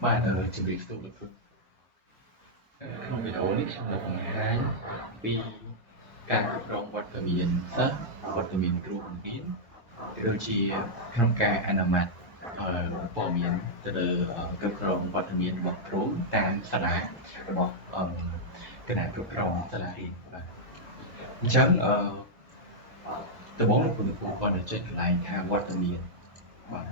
bạn chuẩn bị số lực phươngក្នុងវីដេអូនេះខ្ញុំនឹងបង្ហាញពីការគ្រប់គ្រងវត្តមានសិស្សវត្តមានគ្រូបង្រៀនដូចជាក្នុងការអនុម័តព័ត៌មានទៅលើគ្រប់គ្រងវត្តមានរបស់គ្រូតាមសាលារបស់គណៈគ្រប់គ្រងសាលារៀនបាទអញ្ចឹងដំបូងលោកគ្រូគាត់នឹងចុចកន្លែងថាវត្តមានបាទ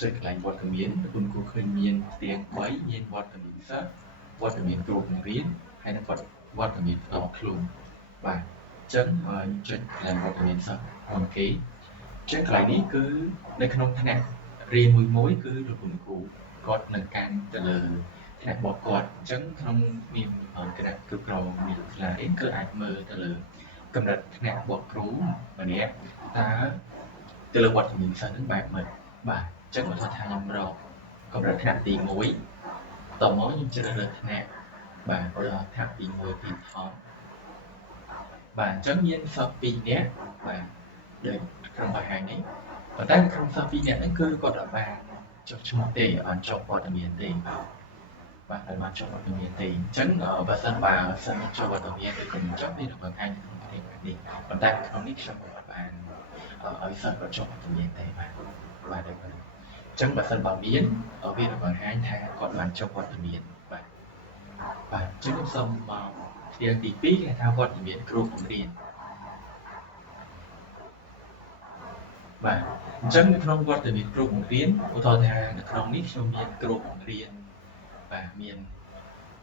ចុចកន្លែងវត្តមានលោកគ្រូឃើញមានផ្ទាំង3មានវត្តមានសិស្សវត្តមានគ្រូបង្រៀនហើយនិងវត្តមានផ្ទាល់ខ្លួនបាទអញ្ចឹងចុចកន្លែងវត្តមានសិស្សអូខេអញ្ចឹងកន្លែងនេះគឺនៅក្នុងថ្នាក់រៀនមួយគឺលោកគ្រូគាត់នឹងកាន់ទៅលើថ្នាក់របស់គាត់អញ្ចឹងក្នុងមានគណៈគ្រប់គ្រងមានសាលារៀនគឺអាចមើលទៅលើកម្រិតថ្នាក់របស់គ្រូម្នាក់តើទៅលើវត្តមានសិស្សនឹងបែបម៉េចបាទអញ្ចឹងបើថាខ្ញុំរកកម្រិតថ្នាក់ទី1តមកខ្ញុំជ្រើសរើសថ្នាក់បាទថ្នាក់ទី1ទីថតបាទអញ្ចឹងមានសិស្ស2នាក់បាទដូចក្នុងបង្ហាញនេះប៉ុន្តែក្នុងសិស្ស2នាក់ហ្នឹងគឺគាត់អត់បានចុះឈ្មោះទេអត់ចុះវត្តមានទេបាទអត់បានចុះវត្តមានទេអញ្ចឹងបើសិនបើសិនចុះវត្តមានឬក៏មិនចុះវានឹងបង្ហាញក្នុងប្រទេសនេះប៉ុន្តែក្នុងនេះខ្ញុំក៏អត់បានឲ្យសិស្សគាត់ចុះវត្តមានទេបាទដូចនេះអញ្ចឹងបើសិនបើមានវានឹងបង្ហាញថាគាត់បានចុះវត្តមានបាទអញ្ចឹងខ្ញុំសូមមកផ្ទាំងទី2គេថាវត្តមានគ្រូបង្រៀនបាទអញ្ចឹងនៅក្នុងវត្តមានគ្រូបង្រៀនឧទាហរណ៍ថានៅក្នុងនេះខ្ញុំមានគ្រូបង្រៀនបាទមាន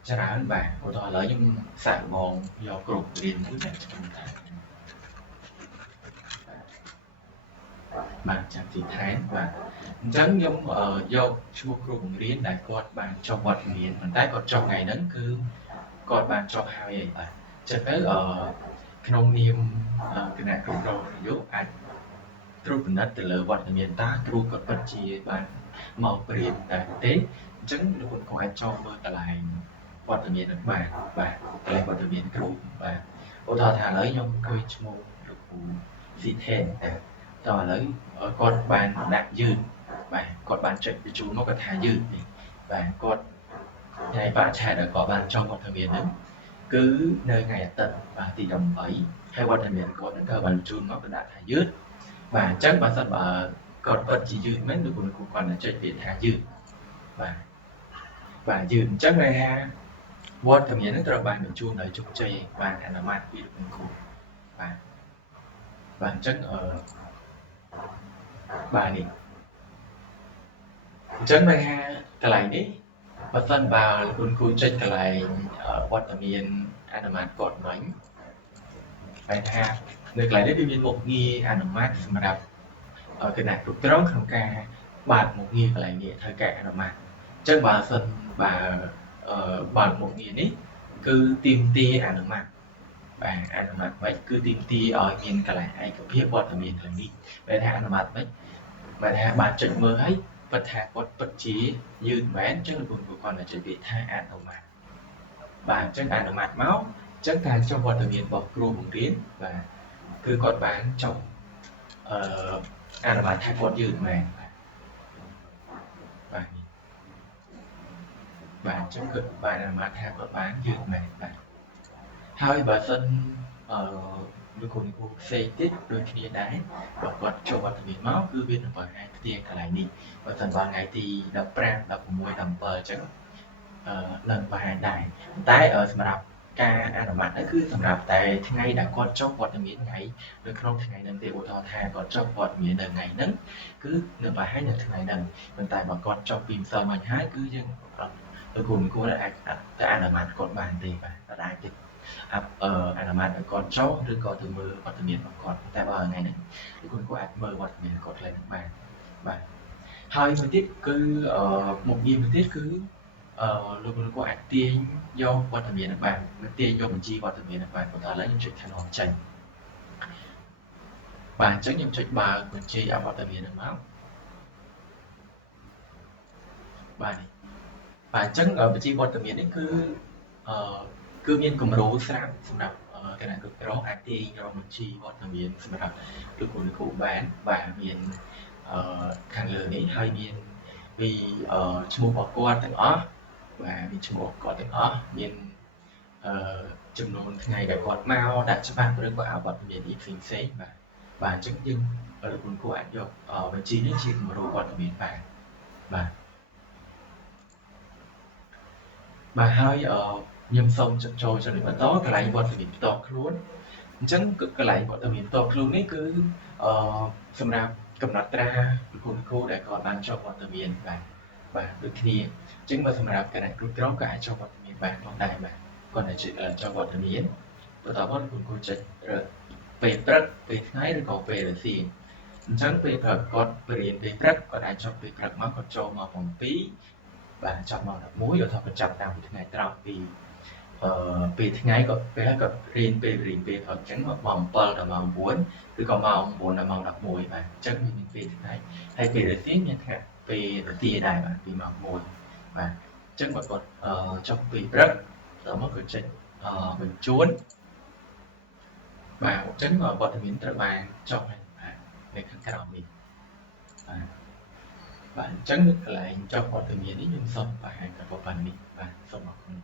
ច្រើនបាទឧទាហរណ៍ឥឡូវខ្ញុំសាកល្បងយកគ្រូបង្រៀនមួយតែខ្ញុំថាបាទចាំទីថែមបាទអញ្ចឹងខ្ញុំយកឈ្មោះគ្រូបង្រៀនដែលគាត់បានចុះវត្តមានប៉ុន្តែគាត់ចុះថ្ងៃហ្នឹងគឺគាត់បានចុះហើយឯបាទអញ្ចឹងទៅក្នុងនាមគណៈគ្រប់គ្រងនយោបាយអាចត្រួតពិនិត្យទៅលើវត្តមានតើគ្រូគាត់ពិតជាបានមកព្រៀនដែរទេអញ្ចឹងលោកគ្រូអាចចុះមើលកន្លែងវត្តមាននឹងបាទកន្លែងវត្តមានគ្រូបាទឧទាហរណ៍ថាឥឡូវខ្ញុំឃើញឈ្មោះលោកគ្រូស៊ីថេនតែតឥឡូវគាត់បានដាក់យឺតបាទគាត់បានចុចបញ្ជូនមកគាត់ថាយឺតនេះបាទគាត់ថ្ងៃបរិច្ឆេទដែលគាត់បានចុះវត្តមានហ្នឹងគឺនៅថ្ងៃអាទិត្យបាទទី18ហើយវត្តមានគាត់ហ្នឹងក៏បានបញ្ជូនមកគាត់ដាក់ថាយឺតបាទអញ្ចឹងបើសិនបើគាត់ពិតជាយឺតមែនលោកគ្រូគាត់នឹងចុចពាក្យថាយឺតបាទយឺតអញ្ចឹងន័យថាវត្តមានហ្នឹងត្រូវបានបញ្ជូនដោយជោគជ័យបានអនុម័តពីលោកគ្រូបាទអញ្ចឹងបាទនេះអញ្ចឹងន័យថាកន្លែងនេះបើសិនបើលោកគ្រូចុចកន្លែងវត្តមានអនុម័តគាត់មិញហើយថានៅកន្លែងនេះវាមានមុខងារអនុម័តសម្រាប់គណៈគ្រប់គ្រងក្នុងការបើកមុខងារកន្លែងនេះត្រូវការអនុម័តអញ្ចឹងបើសិនបើកមុខងារនេះគឺទាមទារអនុម័តបាទអនុម័តមិនគឺទាមទារឲ្យមានកន្លែងឯកភាពវត្តមានកន្លែងនេះបែរថាអនុម័តមិនបែរថាបានចុចមើលហើយពិតថាគាត់ពិតជាយឺតមែនអញ្ចឹងលោកគ្រូគាត់តែចុចពាក្យថាអនុម័តបាទអញ្ចឹងអនុម័តមកអញ្ចឹងការចុះវត្តមានរបស់គ្រូបង្រៀនបាទគឺគាត់បានចុះអនុម័តថាគាត់យឺតមែនបាទបាទអញ្ចឹងគឺបានអនុម័តថាគាត់បានយឺតមែនបាទហើយបើសិនលោកគ្រូផ្សេងទៀតដូចគ្នាដែរបើគាត់ចូលវត្តមានមកគឺវានឹងបង្ហាញផ្ទាំងកន្លែងនេះបើសិនបើថ្ងៃទី15 16 17អញ្ចឹងនឹងបង្ហាញដែរតែសម្រាប់ការអនុម័តហ្នឹងគឺសម្រាប់តែថ្ងៃដែលគាត់ចុះវត្តមានថ្ងៃនៅក្នុងថ្ងៃហ្នឹងទេឧទាហរណ៍ថាគាត់ចុះវត្តមាននៅថ្ងៃហ្នឹងគឺនឹងបង្ហាញនៅថ្ងៃហ្នឹងប៉ុន្តែបើគាត់ចុះពីម្សិលមិញហើយគឺយើងលោកគ្រូអាចទៅអនុម័តគាត់បានទេបាទអត់អាចទេអនុម័តឲ្យគាត់ចុះឬក៏ទៅមើលវត្តមានរបស់គាត់តែបើថ្ងៃហ្នឹងលោកគ្រូអាចមើលវត្តមានគាត់ឡើងបានបាទហើយមួយទៀតគឺមុខងារមួយទៀតគឺលោកគ្រូអាចទាញយកវត្តមានបានទាញយកបញ្ជីវត្តមានបានបន្តឥឡូវខ្ញុំចុចខាងនោះចេញបាទអញ្ចឹងខ្ញុំចុចបើកបញ្ជីវត្តមានហ្នឹងមកបាទអញ្ចឹងបញ្ជីវត្តមាននេះគឺមានគម្រោងស្រាប់សម្រាប់គណៈគ្រប់គ្រងអាចទាញយកបញ្ជីវត្តមានសម្រាប់លោកគ្រូបានបាទមានខាងលើនេះហើយមានវ ពីឈ្មោះរបស់គាត់ទាំងអស់បាទមានឈ្មោះគាត់ទាំងអស់មានចំនួនថ្ងៃដែលគាត់មកដាក់ច្បាប់ឬក៏អាវត្តមានអីផ្សេងៗបាទអញ្ចឹងយើងលោកគ្រូអាចយកបញ្ជីនេះជាគំរូវត្តមានបាទហើយខ្ញុំសូមចូលចំណុចបន្តកន្លែងវត្តមានផ្ទាល់ខ្លួនអញ្ចឹងកន្លែងវត្តមានផ្ទាល់ខ្លួននេះគឺសម្រាប់កំណត់ត្រាគ្រូដែលគាត់បានចុះវត្តមានបាទដូចគ្នាអញ្ចឹងបើសម្រាប់គណៈគ្រូក្រុមក៏អាចចុះវត្តមានបានផងដែរបាទគាត់តែចុះវត្តមានបន្តមកគ្រូចេញពេលព្រឹកពេលថ្ងៃឬក៏ពេលរសៀលអញ្ចឹងពេលព្រឹកគាត់រៀនពេលព្រឹកគាត់អាចចុះពេលព្រឹកមកគាត់ចូលមក7បាទចាប់មក11ឧទាហរណ៍គាត់ចាប់តាំងពីថ្ងៃត្រង់ពីពេលថ្ងៃគាត់ពេលហើយគាត់រៀនពេលព្រឹកអញ្ចឹងមកម៉ោង7ដល់ម៉ោង9ឬក៏ម៉ោង9ដល់ម៉ោង11បាទអញ្ចឹងមានពេលថ្ងៃហើយពេលរសៀលមានថ្ងៃពេលរសៀលដែរបាទពីម៉ោង1បាទអញ្ចឹងបើគាត់ចុះពេលព្រឹកដល់មកគាត់ចេញបញ្ជូនបាទអញ្ចឹងវត្តមានត្រូវបានចុះហើយបាទនៅខាងក្រោមនេះបាទអញ្ចឹងកន្លែងចុះវត្តមាននេះខ្ញុំសូមបង្ហាញតែប៉ុណ្្នេះបាទសូមអរគុណ